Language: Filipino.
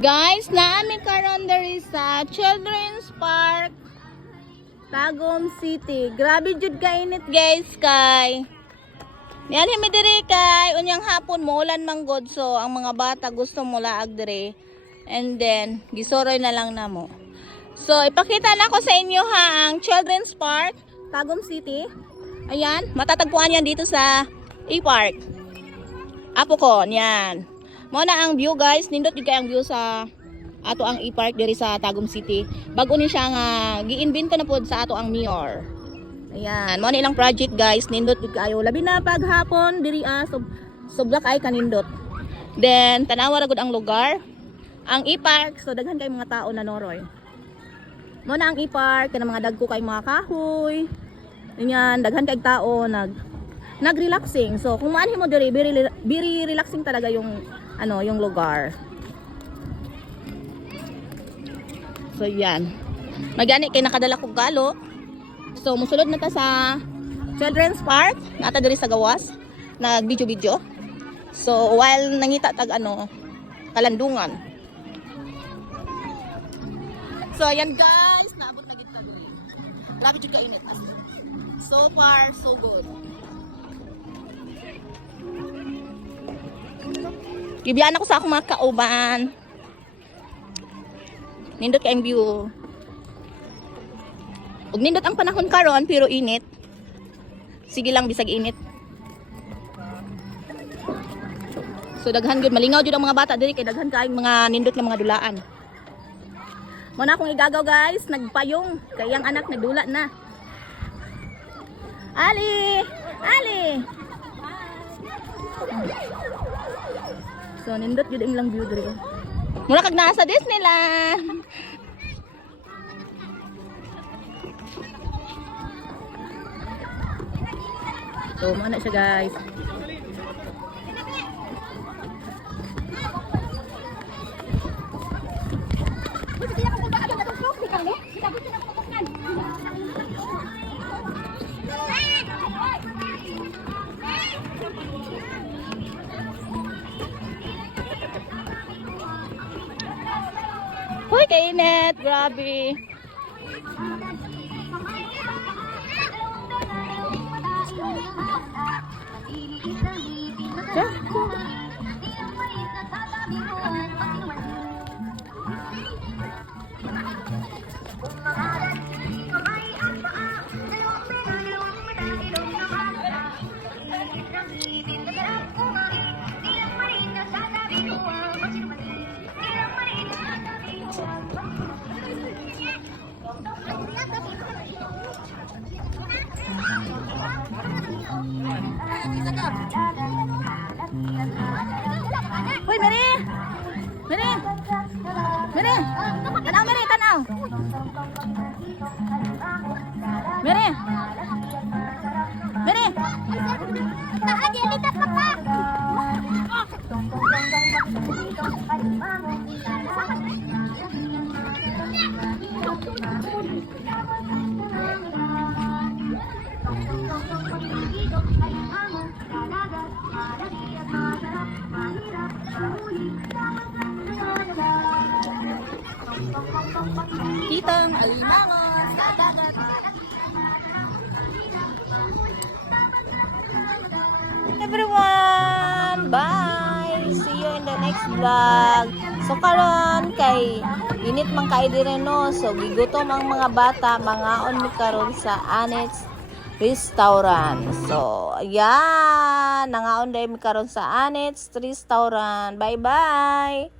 Guys, naami karon diri sa Children's Park, Tagum City. Grabe jud ka init guys kay. Yan himi diri kay unyang hapon mo ulan man god, so ang mga bata gusto mo laag diri. And then gisoroy na lang namo. So ipakita na ko sa inyo ha ang Children's Park, Tagum City. Ayan, matatagpuan yan dito sa E-Park. Apo ko, yan. Mo na ang view guys, nindot jud kay ang view sa ato ang E-Park diri sa Tagum City. Bago ni siya nga giimbento na pod sa ato ang mayor. Ayan, mo na ilang project guys, nindot jud kayo. Labi na paghapon diri soblak ay kanindot. Then tanawa ra gud ang lugar. Ang E-Park, so daghan kay mga tao na noroy. Mo na ang E-Park, kana mga dagko kay mga kahoy. Ayan, daghan kay tao nag-relaxing. So kung maanhi mo diri, very relaxing talaga yung yung lugar. So yan. Magani kay nakadala kog galo. So musulod na ta sa Children's Park, nata diri sa gawas, nag-video. So while nangita tag kalandungan. So ayan guys, naabot na gid ta diri. Grabe jud ka init. So far so good. Gibiyan ako sa akong mga kauban. Nindot kayong view. Ug nindot ang panahon karon pero init. Sige lang bisag init. So daghan gyud malingaw jud ang mga bata diri kay daghan kaayong mga nindot nga mga dulaan. Mo na akong igagaw guys, nagpayong kay ang anak nagdula na. Ali! Ali! So nindot jud ang ilang view diri. Mura kag naa sa Disneyland. So mo na siya guys. Hoy, kainit! Grabe! Hoy, Mary! Mary! Mary! Tanaw, Mary! Tanaw! Mary! Mary! Kitang alimangon sa dagat. Everyone, bye! See you in the next vlog. So karon kay init man kay dire no, so gigutom ang mga bata, mangaon mi karon sa Annex Restaurant. So ayan, nangaon dai mi karon sa Annex Restaurant. Bye bye.